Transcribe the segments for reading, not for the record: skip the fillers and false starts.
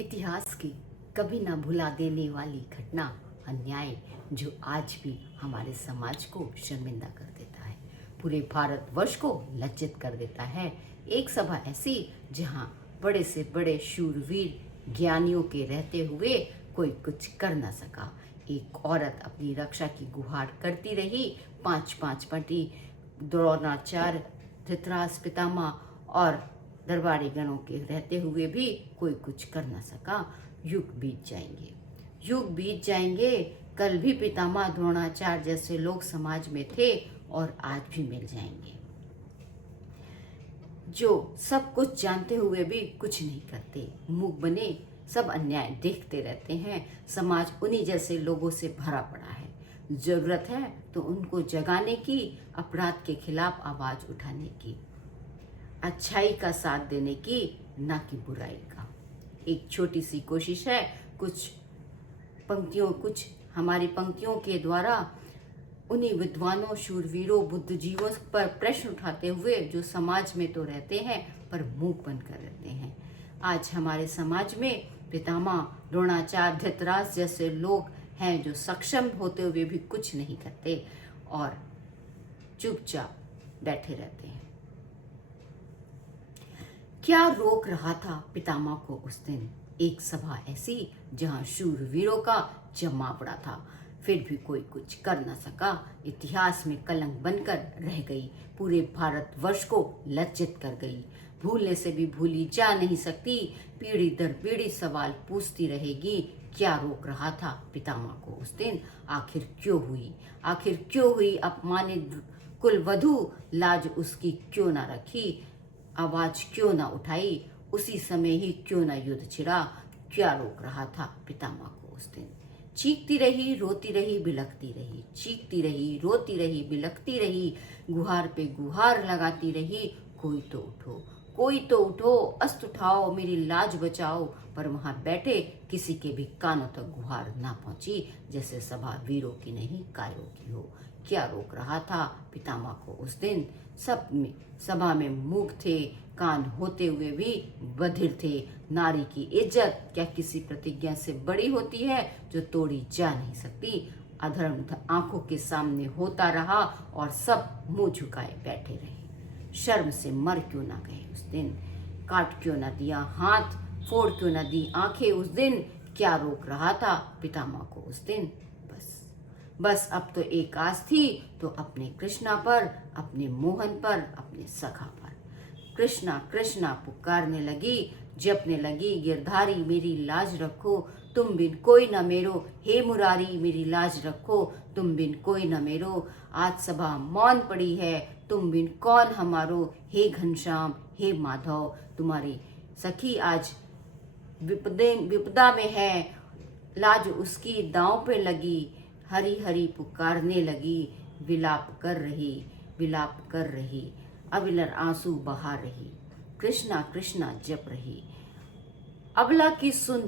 इतिहास की कभी ना भुला देने वाली घटना, अन्याय जो आज भी हमारे समाज को शर्मिंदा कर देता है, पूरे भारतवर्ष को लज्जित कर देता है। एक सभा ऐसी जहां बड़े से बड़े शूरवीर ज्ञानियों के रहते हुए कोई कुछ कर न सका। एक औरत अपनी रक्षा की गुहार करती रही। पांच पांच पटी द्रोणाचार्य, धृतराष्ट्र पितामह और दरबारी गणों के रहते हुए भी कोई कुछ कर न सका। युग बीत जाएंगे, युग बीत जाएंगे। कल भी पितामह द्रोणाचार्य जैसे लोग समाज में थे और आज भी मिल जाएंगे, जो सब कुछ जानते हुए भी कुछ नहीं करते, मूक बने सब अन्याय देखते रहते हैं। समाज उन्हीं जैसे लोगों से भरा पड़ा है। जरूरत है तो उनको जगाने की, अपराध के खिलाफ आवाज उठाने की, अच्छाई का साथ देने की, ना कि बुराई का। एक छोटी सी कोशिश है, कुछ हमारी पंक्तियों के द्वारा उन्हीं विद्वानों, शूरवीरों, बुद्धिजीवों पर प्रश्न उठाते हुए जो समाज में तो रहते हैं पर मूक बनकर रहते हैं। आज हमारे समाज में पितामह द्रोणाचार्य, धृतराष्ट्र जैसे लोग हैं जो सक्षम होते हुए भी कुछ नहीं करते और चुपचाप बैठे रहते हैं। क्या रोक रहा था पितामह को उस दिन? एक सभा ऐसी जहां शूरवीरों का जमा पड़ा था, फिर भी कोई कुछ कर न सका। इतिहास में कलंक बनकर रह गई, पूरे भारतवर्ष को लज्जित कर गई। भूलने से भी भूली जा नहीं सकती, पीढ़ी दर पीढ़ी सवाल पूछती रहेगी। क्या रोक रहा था पितामह को उस दिन? आखिर क्यों हुई अपमानित कुलवधू? लाज उसकी क्यों ना रखी, आवाज क्यों ना उठाई, उसी समय ही क्यों ना युद्ध छिड़ा? क्या रोक रहा था पितामह को उस दिन? चीखती रही, रोती रही, बिलखती रही, चीखती रही, रोती रही, बिलखती रही, गुहार पे गुहार लगाती रही। कोई तो उठो, कोई तो उठो, अस्त्र उठाओ, मेरी लाज बचाओ। पर वहां बैठे किसी के भी कानों तक गुहार ना पहुंची, जैसे सभा वीरों की नहीं कायरों की हो। क्या रोक रहा था पितामह को उस दिन? सभा में मूक थे, कान होते हुए भी बधिर थे। नारी की इज्जत क्या किसी प्रतिज्ञा से बड़ी होती है जो तोड़ी जा नहीं सकती? अधर्म आंखों के सामने होता रहा और सब मुंह झुकाए बैठे रहे। शर्म से मर क्यों ना गए उस दिन? काट क्यों ना दिया हाथ, फोड़ क्यों ना दी आंखें उस दिन? क्या रोक रहा था पितामह को उस दिन? बस अब तो एक आस थी तो अपने कृष्णा पर, अपने मोहन पर, अपने सखा पर। कृष्णा कृष्णा पुकारने लगी, जपने लगी, गिरधारी मेरी लाज रखो, तुम बिन कोई न मेरो। हे मुरारी मेरी लाज रखो, तुम बिन कोई न मेरो। आज सभा मौन पड़ी है, तुम बिन कौन हमारो। हे घनश्याम, हे माधव, तुम्हारी सखी आज विपदा में है, लाज उसकी दांव पे लगी। हरी हरी पुकारने लगी, विलाप कर रही, अविलर आंसू बहा रही, कृष्णा कृष्णा जप रही। अबला की सुन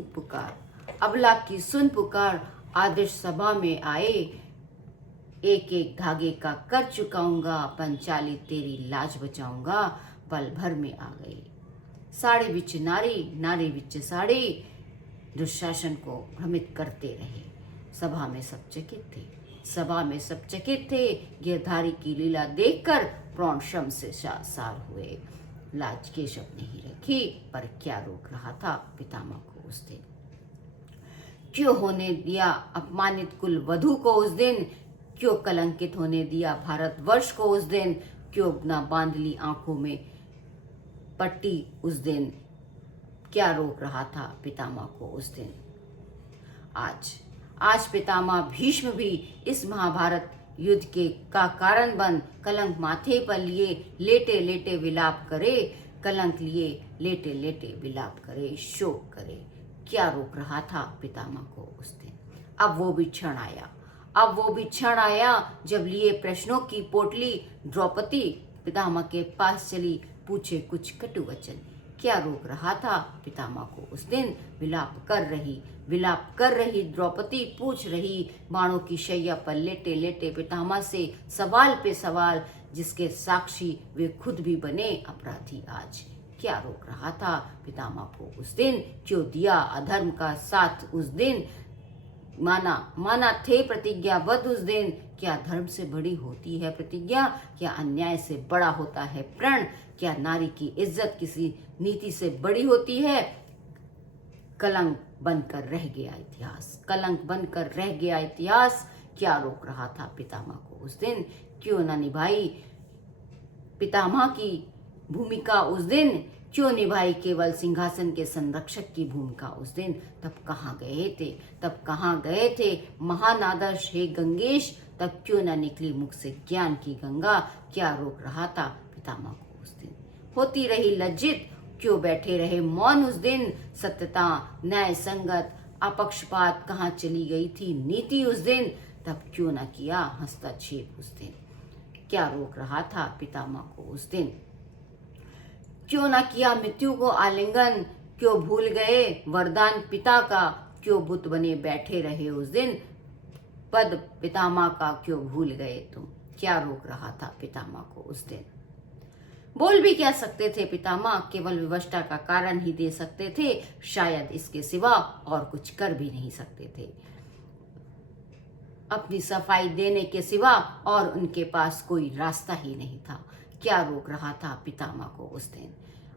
पुकार, आदर्श सभा में आए। एक एक धागे का कर चुकाऊंगा, पंचाली तेरी लाज बचाऊंगा। पल भर में आ गई साड़ी बिच नारी, नारी बिच साड़ी, दुशासन को भ्रमित करते रहे। सभा में सब चकित थे, गिरधारी की लीला देखकर प्राण शम से सार हुए। लाज केशव ने ही रखी, पर क्या रोक रहा था पितामह को उस दिन? क्यों होने दिया अपमानित कुल वधू को उस दिन? क्यों कलंकित होने दिया भारतवर्ष को उस दिन? क्यों ना बांध ली आंखों में पट्टी उस दिन? क्या रोक रहा था पितामह को उस दिन? आज पितामह भीष्म भी इस महाभारत युद्ध का कारण बन कलंक माथे पर लिए लेटे लेटे विलाप करे, कलंक लिए लेटे लेटे विलाप करे, शोक करे। क्या रोक रहा था पितामह को उस दिन? अब वो भी क्षण आया जब लिए प्रश्नों की पोटली द्रौपदी पितामह के पास चली, पूछे कुछ कटु वचन। क्या रोक रहा था पितामह को उस दिन? विलाप कर रही द्रौपदी पूछ रही, बाणों की शैया पर लेटे लेटे पितामह से सवाल पे सवाल, जिसके साक्षी वे खुद भी बने अपराधी आज। क्या रोक रहा था पितामह को उस दिन? क्यों दिया अधर्म का साथ उस दिन? माना थे प्रतिज्ञाबद्ध उस दिन। क्या धर्म से बड़ी होती है प्रतिज्ञा? क्या अन्याय से बड़ा होता है प्रण? क्या नारी की इज्जत किसी नीति से बड़ी होती है? कलंक बनकर रह गया इतिहास, कलंक बनकर रह गया इतिहास। क्या रोक रहा था पितामह को उस दिन? क्यों न निभाई पितामह की भूमिका उस दिन? क्यों निभाई केवल सिंहासन के संरक्षक की भूमिका उस दिन? तब कहाँ गए थे, तब कहाँ गए थे महान आदर्श हे गंगेश? तब क्यों न निकली मुख से ज्ञान की गंगा? क्या रोक रहा था पितामह को उस दिन? होती रही लज्जित, क्यों बैठे रहे मौन उस दिन? सत्यता, न्याय संगत, अपक्षपात कहाँ चली गई थी नीति उस दिन? तब क्यों न किया हस्तक्षेप उस दिन? क्या रोक रहा था पितामह को उस दिन? क्यों न किया मृत्यु को आलिंगन? क्यों भूल गए वरदान पिता का? क्यों बुत बने बैठे रहे उस दिन? पद पितामह का क्यों भूल गए तुम? क्या रोक रहा था पितामह को उस दिन? बोल भी क्या सकते थे पितामह? केवल विवशता का कारण ही दे सकते थे, शायद इसके सिवा और कुछ कर भी नहीं सकते थे। अपनी सफाई देने के सिवा और उनके पास कोई रास्ता ही नहीं था। क्या रोक रहा था पितामह को उस दिन?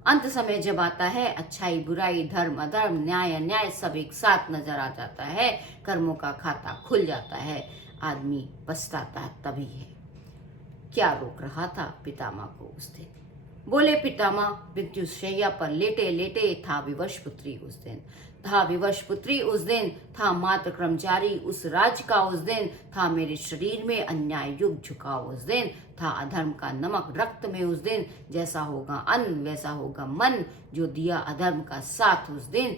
अंत समय जब आता है, अच्छाई बुराई, धर्म अधर्म, न्याय अन्याय सब एक साथ नजर आ जाता है, कर्मों का खाता खुल जाता है, आदमी पछताता तभी है। क्या रोक रहा था पितामह को उस दिन? बोले पितामह मृत्यु शैया पर लेटे लेटे, था विवश पुत्री उस दिन, था विवश पुत्री उस दिन, था मात्र कर्मचारी उस राज का उस दिन, था मेरे शरीर में अन्याय युग झुकाव उस दिन, था अधर्म का नमक रक्त में उस दिन। जैसा होगा अन्न वैसा होगा मन, जो दिया अधर्म का साथ उस दिन।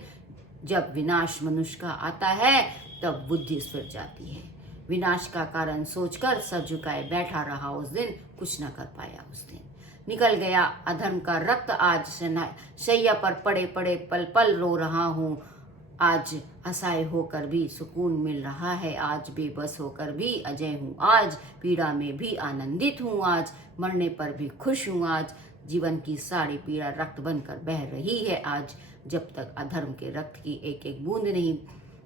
जब विनाश मनुष्य का आता है तब बुद्धि स्फिर जाती है। विनाश का कारण सोचकर सर झुकाए बैठा रहा उस दिन, कुछ न कर पाया उस दिन। निकल गया अधर्म का रक्त, आज शैया पर पड़े पड़े पल पल रो रहा हूँ। आज असहाय होकर भी सुकून मिल रहा है, आज बेबस होकर भी अजय हूँ, आज पीड़ा में भी आनंदित हूँ, आज मरने पर भी खुश हूँ, आज जीवन की सारी पीड़ा रक्त बनकर बह रही है। आज जब तक अधर्म के रक्त की एक एक बूंद नहीं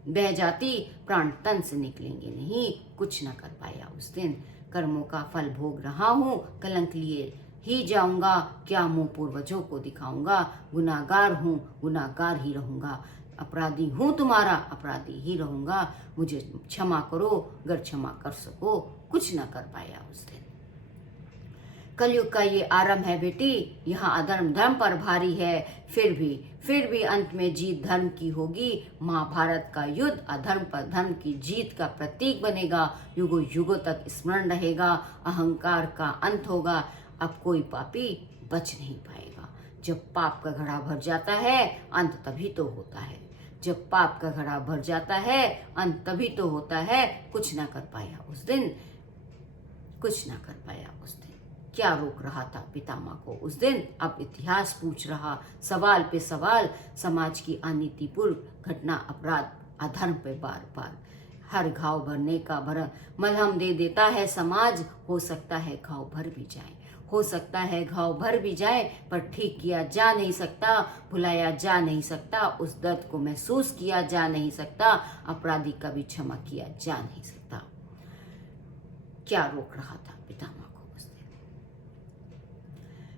बह जाती, प्राण तन से निकलेंगे नहीं। कुछ न कर पाया उस दिन, कर्मों का फल भोग रहा हूँ, कलंक लिए ही जाऊंगा, क्या मुंह पूर्वजों को दिखाऊंगा। गुनाहगार हूँ, गुनाहगार ही रहूंगा, अपराधी हूँ तुम्हारा, अपराधी ही रहूंगा। मुझे क्षमा करो, अगर क्षमा कर सको। कुछ न कर पाया उस दिन। कलयुग का ये आरंभ है बेटी, यहाँ अधर्म धर्म पर भारी है, फिर भी अंत में जीत धर्म की होगी। महाभारत का युद्ध अधर्म पर धर्म की जीत का प्रतीक बनेगा, युगों युगों तक स्मरण रहेगा। अहंकार का अंत होगा, अब कोई पापी बच नहीं पाएगा। जब पाप का घड़ा भर जाता है, अंत तभी तो होता है। जब पाप का घड़ा भर जाता है, अंत तभी तो होता है। कुछ ना कर पाया उस दिन, कुछ ना कर पाया उस दिन। क्या रोक रहा था पितामह को उस दिन? अब इतिहास पूछ रहा सवाल पे सवाल, समाज की अनीतिपूर्ण घटना, अपराध, अधर्म पे बार बार। हर घाव भरने का मलहम दे देता है समाज। हो सकता है घाव भर भी जाए, हो सकता है घाव भर भी जाए, पर ठीक किया जा नहीं सकता, भुलाया जा नहीं सकता, उस दर्द को महसूस किया जा नहीं सकता, अपराधी का भी क्षमा किया जा नहीं सकता। क्या रोक रहा था पितामह को उस दिन?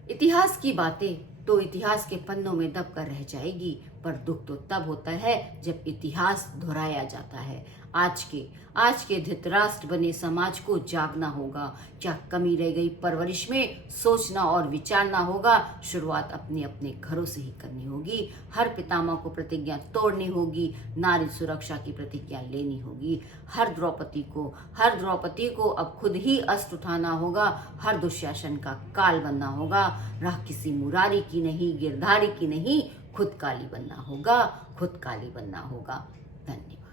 इतिहास की बातें तो इतिहास के पन्नों में दब कर रह जाएगी, पर दुख तो तब होता है जब इतिहास दोहराया जाता है। आज के धृतराष्ट्र बने समाज को जागना होगा। क्या कमी रह गई परवरिश में? सोचना और विचारना होगा। शुरुआत अपने अपने घरों से ही करनी होगी। हर पितामह को प्रतिज्ञा तोड़नी होगी, नारी सुरक्षा की प्रतिज्ञा लेनी होगी। हर द्रौपदी को अब खुद ही अस्त्र उठाना होगा। हर दुशासन का काल बनना होगा। राह किसी मुरारी की नहीं, गिरधारी की नहीं, खुद काली बनना होगा, खुद काली बनना होगा। धन्यवाद।